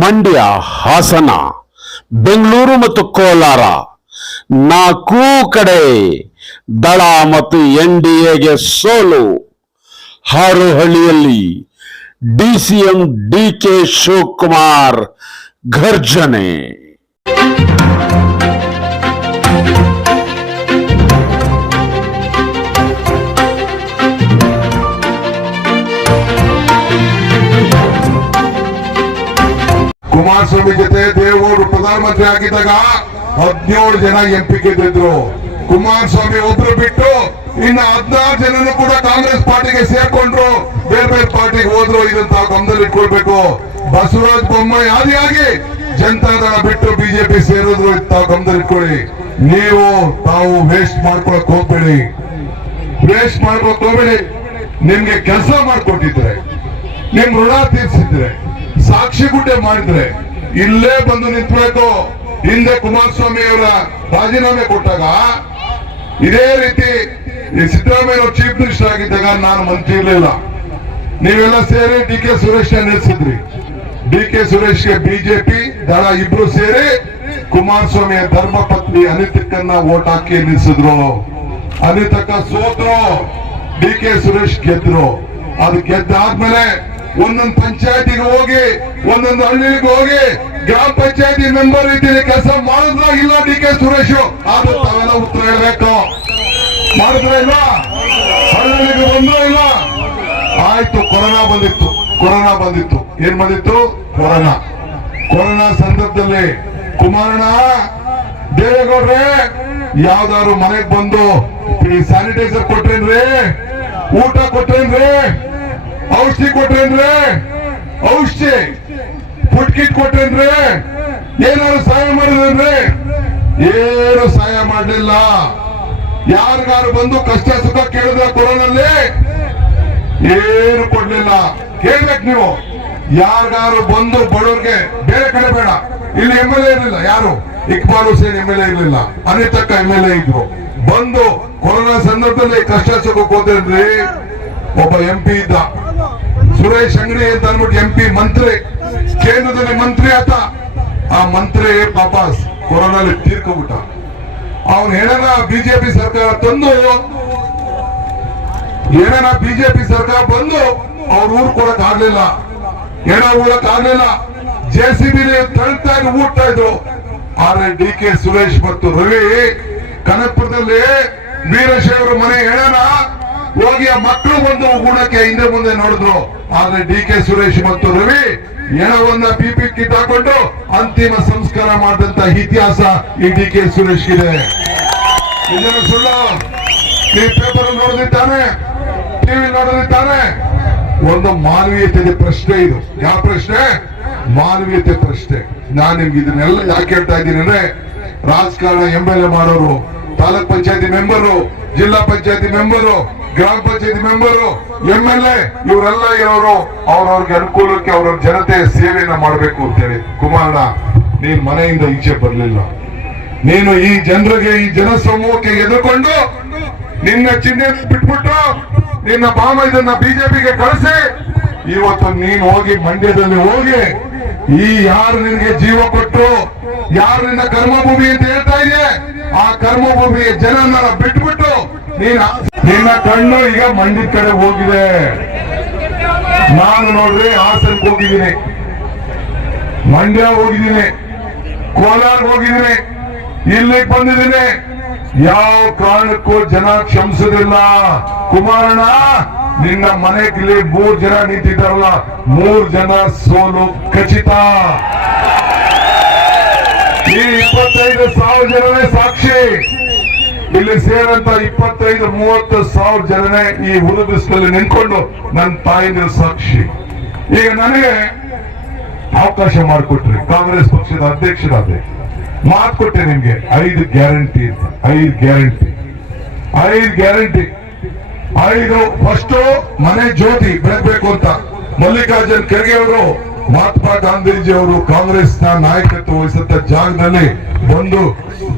ಮಂಡ್ಯ, ಹಾಸನ, ಬೆಂಗಳೂರು ಮತ್ತು ಕೋಲಾರ. ನಾಲ್ಕೂ ಕಡೆ ದಳ ಮತ್ತು ಎನ್ ಡಿ ಎಗೆ ಸೋಲು. ಹಾರೋಹಳ್ಳಿಯಲ್ಲಿ ಎಂ ಡಿ ಕೆ ಶಿವಕುಮಾರ್ ಘರ್ಜನೆ. ಕುಮಾರಸ್ವಾಮಿ ಜೊತೆ ದೇವರು ಪ್ರಧಾನಮಂತ್ರಿ ಆಗಿದ್ದಾಗ ಹದಿನೇಳು ಜನ ಎಂಪಿ ಗೆದ್ದಿದ್ರು. ಕುಮಾರಸ್ವಾಮಿ ಒಬ್ರು ಬಿಟ್ಟು ಇನ್ನ ಹದಿನಾರು ಜನನು ಕೂಡ ಕಾಂಗ್ರೆಸ್ ಪಾರ್ಟಿಗೆ ಸೇರ್ಕೊಂಡ್ರು. ಬೇರೆ ಬೇರೆ ಪಾರ್ಟಿಗೆ ಹೋದ್ರು, ಇದಂತ ಗಮನದಲ್ಲಿ ಇಟ್ಕೊಳ್ಬೇಕು. ಬಸವರಾಜ ಬೊಮ್ಮಾಯಿ ಆದಿಯಾಗಿ ಜನತಾದಳ ಬಿಟ್ಟು ಬಿಜೆಪಿ ಸೇರಿದ್ರು ತಾವು ಗಮನದಲ್ಲಿ ಇಟ್ಕೊಳ್ಳಿ. ನೀವು ತಾವು ವೇಸ್ಟ್ ಮಾಡ್ಕೊಳಕ್ ಹೋಗ್ಬೇಡಿ. ವೇಸ್ಟ್ ಮಾಡ್ಕೊಳಕ್ ಹೋಗ್ಬೇಡಿ. ನಿಮ್ಗೆ ಕೆಲಸ ಮಾಡ್ಕೊಟ್ಟಿದ್ರೆ, ನಿಮ್ ಋಣ ತೀರ್ಸಿದ್ರೆ, ಸಾಕ್ಷಿ ಗುಡ್ಡೆ ಮಾಡಿದ್ರೆ ಇಲ್ಲೇ ಬಂದು ನಿಂತ್ಬೇಕು ಹಿಂದೆ ಕುಮಾರಸ್ವಾಮಿ ಅವರ ರಾಜೀನಾಮೆ ಕೊಟ್ಟಾಗ ಇದೇ ರೀತಿ ಸಿದ್ದರಾಮಯ್ಯ ಚೀಫ್ ಮಿನಿಸ್ಟರ್ ಆಗಿದ್ದಾಗ ನಾನು ಮಂತ್ರಿ ಇರಲಿಲ್ಲ ನೀವೆಲ್ಲ ಸೇರಿ ಡಿ ಕೆ ಸುರೇಶ್ ನಿಲ್ಲಿಸಿದ್ರಿ. ಡಿ ಕೆ ಸುರೇಶ್ಗೆ ಬಿಜೆಪಿ, ದಳ ಇಬ್ರು ಸೇರಿ ಕುಮಾರಸ್ವಾಮಿಯ ಧರ್ಮ ಪತ್ನಿ ಅನಿತಕ್ಕನ್ನ ಓಟ್ ಹಾಕಿ ನಿಲ್ಲಿಸಿದ್ರು. ಅನಿತಕ್ಕ ಸೋತ್ರು. ಡಿ ಕೆ ಸುರೇಶ್ ಗೆದ್ರು. ಅದು ಗೆದ್ದಾದ್ಮೇಲೆ ಒಂದೊಂದು ಪಂಚಾಯತಿಗೆ ಹೋಗಿ, ಒಂದೊಂದು ಹಳ್ಳಿಗೆ ಹೋಗಿ, ಗ್ರಾಮ ಪಂಚಾಯತಿ ಮೆಂಬರ್ ರೀತಿಯಲ್ಲಿ ಕೆಲಸ ಮಾಡಿದ್ರ ಇಲ್ಲ ಡಿ ಕೆ ಸುರೇಶ್? ಆದ್ರೂ ತಾವೆಲ್ಲ ಉತ್ತರ ಹೇಳ್ಬೇಕು. ಮಾಡಿದ್ರ ಇಲ್ಲ? ಹಳ್ಳಿಗೆ ಬಂದ್ರ ಇಲ್ಲ? ಆಯ್ತು, ಕೊರೋನಾ ಬಂದಿತ್ತು ಕೊರೋನಾ ಬಂದಿತ್ತು. ಏನ್ ಬಂದಿತ್ತು? ಕೊರೋನಾ. ಕೊರೋನಾ ಸಂದರ್ಭದಲ್ಲಿ ಕುಮಾರಣ್ಣ, ದೇವೇಗೌಡ್ರೆ, ಯಾವ್ದಾದ್ರು ಮನೆಗ್ ಬಂದು ಸ್ಯಾನಿಟೈಸರ್ ಕೊಟ್ರೇನ್ರಿ? ಊಟ ಕೊಟ್ರೇನ್ರಿ? ಔಷಧಿ ಕೊಟ್ರೇನ್ರಿ ಔಷಧಿ. ಫುಡ್ ಕಿಟ್ ಕೊಟ್ರೇನ್ರಿ ಏನಾದ್ರು ಸಹಾಯ ಮಾಡಿದ್ರೇನ್ರಿ ಏನು ಸಹಾಯ ಮಾಡಲಿಲ್ಲ. ಯಾರಿಗಾರು ಬಂದು ಕಷ್ಟ ಸುಖ ಕೇಳಿದ್ರೆ ಕೊರೋನಲ್ಲಿ? ಏನು ಕೊಡ್ಲಿಲ್ಲ. ಕೇಳ್ಬೇಕು ನೀವು. ಯಾರಿಗಾರು ಬಂದು ಬಡವ್ರಿಗೆ ಬೇರೆ ಕಡೆ ಬೇಡ. ಇಲ್ಲಿ ಎಂ ಎಲ್ ಇರಲಿಲ್ಲ. ಯಾರು? Iqbal Hussain M L A ಇರಲಿಲ್ಲ. ಅನಿತಕ್ಕ ಎಂ ಎಲ್ ಎ ಇದ್ರು. ಬಂದು ಕೊರೋನಾ ಸಂದರ್ಭದಲ್ಲಿ ಕಷ್ಟ ಸುಖ ಹೋದ್ರಿ ಒಬ್ಬ ಎಂ ಪಿ ಇದ್ದ. ಸುರೇಶ್ ಅಂಗಡಿ ಅಂತ ಅಂದ್ಬಿಟ್ಟು ಎಂ ಪಿ ಮಂತ್ರಿ, ಕೇಂದ್ರದಲ್ಲಿ ಮಂತ್ರಿ ಆತ. ಆ ಮಂತ್ರಿ ಪಾಪ ಕೊರೋನಲ್ಲಿ ತೀರ್ಕೊಬಿಟ್ಟ ಅವನ್ ಏನಾರ ಬಿಜೆಪಿ ಸರ್ಕಾರ ತಂದು. ಏನಾರ ಬಿಜೆಪಿ ಸರ್ಕಾರ ಬಂದು ಅವ್ರ ಊರ್ ಕೊಡಕ್ ಆಗ್ಲಿಲ್ಲ. ಏನ ಊರಕ್ ಆಗ್ಲಿಲ್ಲ? ಜೆ ಸಿ ಬಿ ತಳ್ತಾ ಊಡ್ತಾ ಇದ್ರು. ಆದ್ರೆ ಡಿ ಕೆ ಸುರೇಶ್ ಮತ್ತು ರವಿ ಕನಕಪುರದಲ್ಲಿ ವೀರಶೈವರ ಮನೆ ಹೇಳೋಣ ಹೋಗಿ ಆ ಮಕ್ಕಳು ಒಂದು ಗುಣಕ್ಕೆ ಹಿಂದೆ ಮುಂದೆ ನೋಡಿದ್ರು. ಆದ್ರೆ ಡಿ ಕೆ ಸುರೇಶ್ ಮತ್ತು ರವಿ ಹೆಣವನ್ನ ಪಿಪಿ ಕಿಟ್ ಹಾಕೊಂಡು ಅಂತಿಮ ಸಂಸ್ಕಾರ ಮಾಡಿದಂತ ಇತಿಹಾಸ ಈ ಡಿ ಕೆ ಸುರೇಶ್ ಇದೆ. ಇದನ್ನು ಸುಳ್ಳು. ನೀವು ಪೇಪರ್ ನೋಡಿದ್ದಾನೆ ಟಿವಿ ನೋಡಿದ್ದಾನೆ ಒಂದು ಮಾನವೀಯತೆ ಪ್ರಶ್ನೆ ಇದು. ಯಾವ ಪ್ರಶ್ನೆ? ಮಾನವೀಯತೆ ಪ್ರಶ್ನೆ. ನಾನು ನಿಮ್ಗೆ ಇದನ್ನೆಲ್ಲ ಯಾಕೆ ಹೇಳ್ತಾ ಇದ್ದೀನಿ ಅಂದ್ರೆ, ರಾಜಕಾರಣ ಎಂ ಎಲ್ ಎ ಮಾಡೋರು, ತಾಲೂಕ್ ಪಂಚಾಯತಿ ಮೆಂಬರು, ಜಿಲ್ಲಾ ಪಂಚಾಯತಿ ಮೆಂಬರು ಗ್ರಾಮ ಪಂಚಾಯತಿ ಮೆಂಬರು, ಎಂ ಎಲ್ ಎ, ಇವರೆಲ್ಲ ಇರೋರು, ಅವ್ರವ್ರಿಗೆ ಅನುಕೂಲಕ್ಕೆ ಅವ್ರವ್ರ ಜನತೆ ಸೇವೆಯನ್ನ ಮಾಡಬೇಕು ಅಂತೇಳಿ ಕುಮಾರಣ್ಣ, ನೀನ್ ಮನೆಯಿಂದ ಈಚೆ ಬರಲಿಲ್ಲ. ನೀನು ಈ ಜನರಿಗೆ, ಈ ಜನ ಸಮೂಹಕ್ಕೆ ಎದುರ್ಕೊಂಡು ನಿನ್ನ ಚಿಹ್ನೆ ಬಿಟ್ಬಿಟ್ಟು ನಿನ್ನ ಬಾಮ ಇದನ್ನ ಬಿಜೆಪಿಗೆ ಕಳಿಸಿ. ಇವತ್ತು ನೀನು ಹೋಗಿ ಮಂಡ್ಯದಲ್ಲಿ ಹೋಗಿ, ಈ ಯಾರು ನಿನ್ಗೆ ಜೀವ ಕೊಟ್ಟು, ಯಾರು ನಿನ್ನ ಕರ್ಮಭೂಮಿ ಅಂತ ಹೇಳ್ತಾ ಇದೆ ಆ ಕರ್ಮಭೂಮಿಯ ಜನನ ಬಿಟ್ಬಿಟ್ಟು ನೀನು ನಿನ್ನ ಕಣ್ಣು ಈಗ ಮಂಡ್ಯದ ಕಡೆ ಹೋಗಿದೆ. ನಾನು ನೋಡ್ರಿ ಹಾಸನ್ಗೆ ಹೋಗಿದ್ದೀನಿ. ಮಂಡ್ಯ ಹೋಗಿದ್ದೀನಿ. ಕೋಲಾರ ಹೋಗಿದ್ದೀನಿ. ಇಲ್ಲಿಗೆ ಬಂದಿದ್ದೀನಿ. ಯಾವ ಕಾರಣಕ್ಕೂ ಜನ ಕ್ಷಮಿಸುದಿಲ್ಲ. ಕುಮಾರಣ್ಣ, ನಿನ್ನ ಮನೆಗೆ ಮೂರ್ ಜನ ನಿಂತಿದ್ದಾರಲ್ಲ, ಮೂರ್ ಜನ ಸೋಲು ಖಚಿತ. ಈ ಇಪ್ಪತ್ತೈದು ಸಾವಿರ ಜನನೇ ಸಾಕ್ಷಿ. ಇಲ್ಲಿ ಸೇರಂತ ಇಪ್ಪತ್ತೈದು, ಮೂವತ್ತು ಸಾವಿರ ಜನನೇ ಈ ಹುಲು ಬಿಸಿಲಲ್ಲಿ ನಿಂತ್ಕೊಂಡು ನನ್ನ ತಾಯಿನ ಸಾಕ್ಷಿ. ಈಗ ನನಗೆ ಅವಕಾಶ ಮಾಡಿಕೊಟ್ರಿ. ಕಾಂಗ್ರೆಸ್ ಪಕ್ಷದ ಅಧ್ಯಕ್ಷರಾದೆ ಮಾತು ಕೊಟ್ಟೆ ನಿಮ್ಗೆ. ಐದು ಗ್ಯಾರಂಟಿ ಅಂತ. ಐದು ಗ್ಯಾರಂಟಿ. ಐದು ಗ್ಯಾರಂಟಿ. ಐದು ಫಸ್ಟ್ ಮನೆ ಜ್ಯೋತಿ ಬೆಳಗ್ಬೇಕು ಅಂತ. ಮಲ್ಲಿಕಾರ್ಜುನ್ ಖರ್ಗೆ ಅವರು, ಮಹಾತ್ಮ ಗಾಂಧೀಜಿ ಅವರು ಕಾಂಗ್ರೆಸ್ನ ನಾಯಕತ್ವ ವಹಿಸಂತ ಜಾಗದಲ್ಲಿ ಒಂದು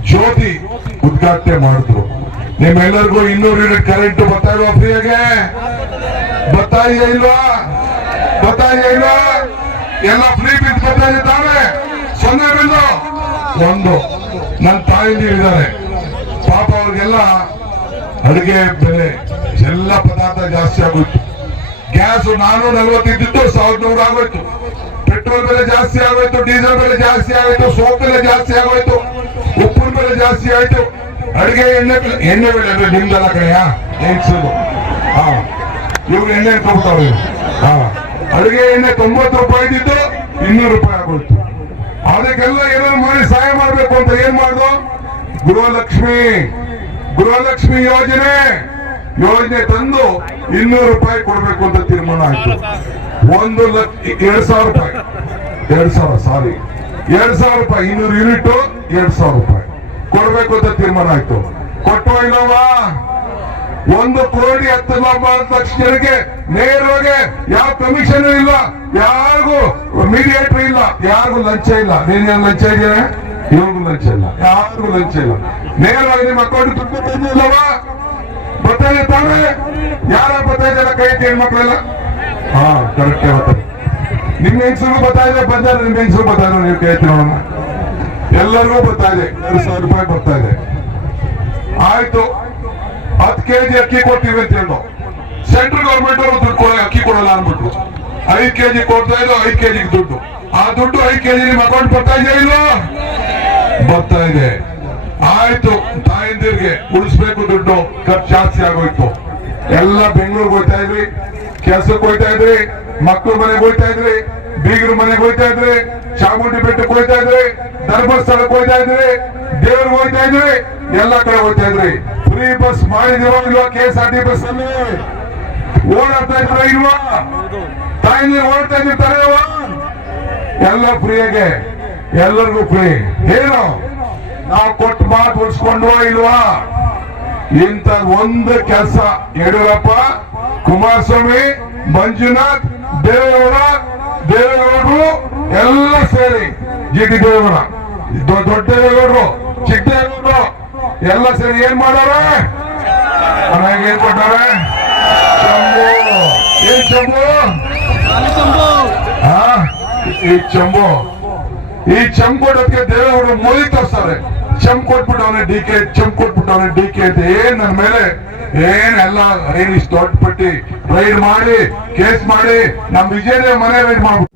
ಜ್ಯೋತಿ ಉದ್ಘಾಟನೆ ಮಾಡಿದ್ರು. ನಿಮ್ಮೆಲ್ಲರಿಗೂ ಇನ್ನೂರು ಯೂನಿಟ್ ಕರೆಂಟ್ ಬರ್ತಾ ಇಲ್ವಾ ಫ್ರೀಯಾಗೆ ಬರ್ತಾ ಇದೆಯಾ ಇಲ್ವಾ? ಬರ್ತಾ ಇದೆಯಾ ಎಲ್ಲ ಫ್ರೀ ಬಿದ್ದು ಬರ್ತಾ ಇದ್ದಾರೆ ಸೊನ್ನೆ ಬಿಂದು. ಒಂದು. ನನ್ನ ತಾಯಿಂದಿರಿದ್ದಾರೆ ಪಾಪ ಅವ್ರಿಗೆಲ್ಲ ಅಡುಗೆ ಬೆಲೆ, ಎಲ್ಲ ಪದಾರ್ಥ ಜಾಸ್ತಿ ಆಗೋಯ್ತು. ಗ್ಯಾಸ್ ನಾನೂರ ನಲ್ವತ್ತಿದ್ದು ಸಾವಿರದ ನೂರು ಆಗೋಯ್ತು. ಪೆಟ್ರೋಲ್ ಬೆಲೆ ಜಾಸ್ತಿ ಆಗೋಯ್ತು, ಡೀಸೆಲ್ ಬೆಲೆ ಜಾಸ್ತಿ ಆಗೋಯ್ತು, ಸೋಪ್ ಬೆಲೆ ಜಾಸ್ತಿ ಆಗೋಯ್ತು ಉಪ್ಪು ಬೆಲೆ ಜಾಸ್ತಿ ಆಯ್ತು. ಅಡಿಗೆ ಎಣ್ಣೆ ಎಣ್ಣೆ ಬೆಲೆ ಅಂದ್ರೆ ನಿಮ್ದಲ್ಲ ಕಡೆಯ ಹಾ. ಇವ್ರು ಎಣ್ಣೆ ಕೊಡ್ತಾವ್ರೆ ಹಾ. ಅಡಿಗೆ ಎಣ್ಣೆ ತೊಂಬತ್ತು ರೂಪಾಯಿ ಇದ್ದಿದ್ದು ಇನ್ನೂರು ರೂಪಾಯಿ ಆಗೋಯ್ತು. ಅದಕ್ಕೆಲ್ಲ ಏನಾದ್ರು ಮಾಡಿ ಸಹಾಯ ಮಾಡ್ಬೇಕು ಅಂತ ಏನ್ ಮಾಡ್ದು? ಗೃಹಲಕ್ಷ್ಮಿ. ಗೃಹಲಕ್ಷ್ಮಿ ಯೋಜನೆ. ಯೋಜನೆ ತಂದು ಇನ್ನೂರು ರೂಪಾಯಿ ಕೊಡ್ಬೇಕು ಅಂತ ತೀರ್ಮಾನ ಆಯ್ತು. ಒಂದು ಲಕ್ಷ, ಎರಡ್ ಸಾವಿರ ರೂಪಾಯಿ. ಎರಡ್ ಸಾವಿರ ಸಾರಿ ಎರಡ್ ಸಾವಿರ ರೂಪಾಯಿ, ಇನ್ನೂರು ಯೂನಿಟ್, ಎರಡ್ ಸಾವಿರ ರೂಪಾಯಿ. ಕೊಡ್ಬೇಕು ಅಂತ ತೀರ್ಮಾನ ಆಯ್ತು. ಕೊಟ್ಟೋ ಇಲ್ಲವಾ? ಒಂದು ಕೋಟಿ ಹತ್ತು ಲಕ್ಷ ಜನಕ್ಕೆ ನೇರವಾಗಿ ಯಾವ ಕಮಿಷನ್ ಇಲ್ಲ. ಯಾರಿಗೂ ಮೀಡಿಯೇಟರ್ ಇಲ್ಲ. ಯಾರಿಗೂ ಲಂಚ ಇಲ್ಲ. ನೀನೇನು ಲಂಚ ಇದೆಯಾ ಇವ್ರಿಗೂ ಲಂಚ ಇಲ್ಲ. ಯಾರಿಗೂ ಲಂಚ ಇಲ್ಲ. ನೇರವಾಗಿ ನಿಮ್ಮ ಅಕೌಂಟ್ ದುಡ್ಡು ಬಂದಿಲ್ಲವಾ ಬರ್ತಾ ಇದೆ ತಾನೇ? ಯಾರ ಬರ್ತಾ ಇದ್ದಾರೆ ಕೈ ಹೆಣ್ಮಕ್ಳೆಲ್ಲ? ಹಾ ಕರೆಕ್ಟ್ ಹೇಳ್ತಾರೆ ನಿಮ್ಮ ಹೆಂಗಸರು ಬರ್ತಾ ಇದೆ? ಬಂದಾರೆ ನಿಮ್ಮ ಹೆಂಗಸರು ಬರ್ತಾ ನೀವು ಕೈ ನೋಡೋಣ ಎಲ್ಲರಿಗೂ ಬರ್ತಾ ಇದೆ. ಎರಡು ಸಾವಿರ ರೂಪಾಯಿ ಬರ್ತಾ ಇದೆ. ಆಯ್ತು. ಹತ್ತು ಕೆಜಿ ಅಕ್ಕಿ ಕೊಡ್ತೀವಿ ಅಂತ ಹೇಳು ಸೆಂಟ್ರಲ್ ಗೌರ್ಮೆಂಟ್ ಅವರು ದುಡ್ಡು ಕೊಡ ಅಕ್ಕಿ ಕೊಡಲ್ಲ ಅನ್ಬಿಟ್ರು ಐದ್ ಕೆಜಿ ಕೊಡ್ತಾ ಇದ್ರು, ಐದ್ ಕೆಜಿಗೆ ದುಡ್ಡು. ಆ ದುಡ್ಡು ಐದ್ ಕೆಜಿ ನಿಮ್ಮ ಅಕೌಂಟ್ ಬರ್ತಾ ಇದೆಯಾ ಇಲ್ಲ ಬರ್ತಾ ಇದೆ. ಆಯ್ತು. ತಾಯಂದಿರ್ಗೆ ಉಳಿಸ್ಬೇಕು ದುಡ್ಡು. ಖರ್ಚು ಜಾಸ್ತಿ ಆಗೋಯ್ತು. ಎಲ್ಲ ಬೆಂಗಳೂರಿಗೆ ಹೋಗ್ತಾ ಇದ್ರಿ ಕೆಲ್ಸಕ್ಕೆ ಹೋಗ್ತಾ ಇದ್ರಿ, ಮಕ್ಕಳು ಮನೆಗೆ ಹೋಗ್ತಾ ಇದ್ರಿ, ಬೀಗರ ಮನೆಗೆ ಹೋಗ್ತಾ ಇದ್ರಿ, ಚಾಮುಂಡಿ ಬೆಟ್ಟಕ್ಕೆ ಹೋಗ್ತಾ ಇದ್ರಿ ಧರ್ಮಸ್ಥಳಕ್ಕೆ ಹೋಗ್ತಾ ಇದ್ರಿ ದೇವ್ರಿಗೆ ಹೋಗ್ತಾ ಇದ್ರಿ, ಎಲ್ಲ ಕಡೆ ಹೋಗ್ತಾ ಇದ್ರಿ. Free bus ಮಾಡಿದಿರೋ K S R T bus ಅಲ್ಲಿ? ಓಡಾಡ್ತಾ ಇದ್ರ ಇಲ್ವಾ? ತಾಯಿ ಓಡ್ತಾ ಇದ್ದಿರ್ತಾರೆ ಎಲ್ಲ ಫ್ರೀಯಾಗೆ ಎಲ್ಲರಿಗೂ ಫ್ರೀ ಏನು? ನಾವು ಕೊಟ್ಟು ಮಾತು ಉಳಿಸ್ಕೊಂಡ್ವಾ ಇಲ್ವಾ? ಇಂಥ ಒಂದು ಕೆಲಸ ಯಡಿಯೂರಪ್ಪ, ಕುಮಾರಸ್ವಾಮಿ, ಮಂಜುನಾಥ್, ದೇವೇಗೌಡ, ದೇವೇಗೌಡರು ಎಲ್ಲ ಸೇರಿ ಜಿ ಟಿ ದೇವೇಗೌಡ ದೊಡ್ಡ ದೇವೇಗೌಡರು, ಚಿಕ್ಕ ದೇವೇಗೌಡರು ಎಲ್ಲ ಸೇರಿ ಏನ್ ಮಾಡಾರೆ ಮನೆಗೆ ಏನ್ ಕೊಟ್ಟಾರೆ? ಏನ್ ಚಂಬು? ಈ ಚಂಬು. ಈ ಚಂಬು ದೇವೇಗೌಡರು ಮೋದಿ ತೋರಿಸ್ತಾರೆ. ಚಂಪ್ ಕೊಟ್ಬಿಟ್ಟವನೆ ಡಿ ಕೆ ಚಂಪ್ ಕೊಟ್ಬಿಟ್ಟವನೆ ಡಿ ಕೆ ಅಂತ ಏನ್ ನನ್ನ ಮೇಲೆ? ಏನ್ ಎಲ್ಲ ಏನ್ ಇಷ್ಟು ದೊಡ್ಡ ಪಟ್ಟಿ ರೈಡ್ ಮಾಡಿ, ಕೇಸ್ ಮಾಡಿ, ನಮ್ ವಿಜಯದೇವ್ ಮನೆ ರೈಡ್ ಮಾಡ್ಬಿಟ್ಟು